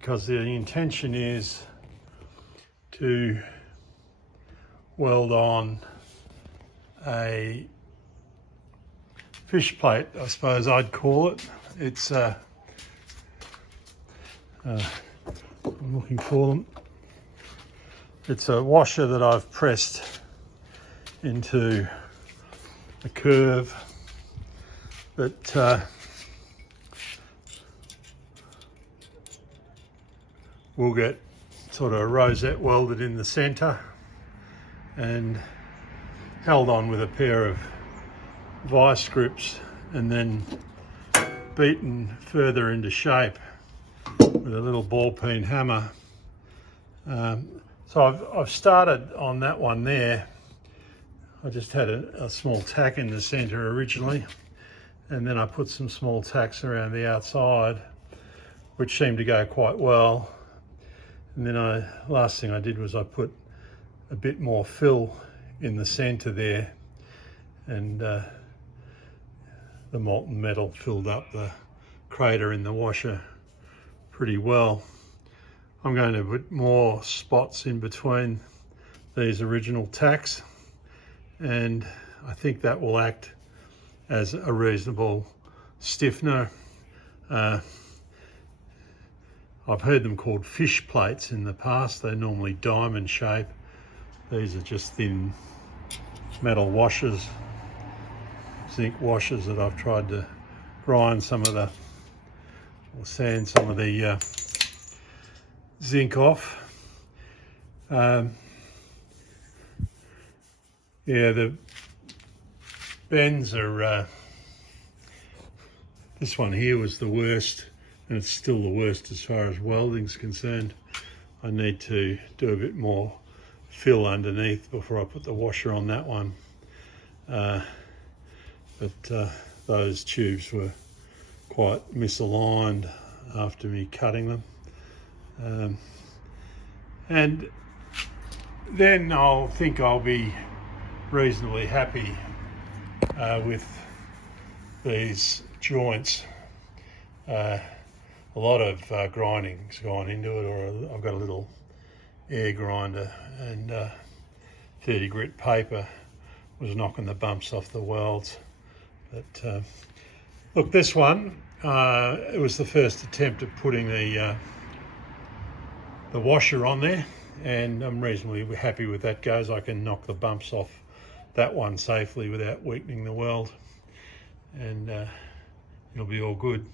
because the intention is to weld on a fish plate, I suppose I'd call it. It's I'm looking for them. It's a washer that I've pressed into a curve that will get sort of a rosette welded in the centre and held on with a pair of vice grips and then beaten further into shape with a little ball peen hammer. So I've started on that one there. I just had a small tack in the centre originally, and then I put some small tacks around the outside, which seemed to go quite well. And then last thing I did was I put a bit more fill in the centre there, and the molten metal filled up the crater in the washer pretty well. I'm going to put more spots in between these original tacks, and I think that will act as a reasonable stiffener. I've heard them called fish plates in the past. They're normally diamond shape. These are just thin metal washers, zinc washers that I've tried to grind some of the, or sand some of the zinc off. Yeah, the bends are, this one here was the worst, and it's still the worst as far as welding's concerned. I need to do a bit more fill underneath before I put the washer on that one. But those tubes were quite misaligned after me cutting them. And then I'll think I'll be reasonably happy with these joints. A lot of grinding's gone into it, or I've got a little air grinder, and 30 grit paper was knocking the bumps off the welds. But look, this one, it was the first attempt at putting the washer on there, and I'm reasonably happy with that goes. I can knock the bumps off that one safely without weakening the weld, and it'll be all good.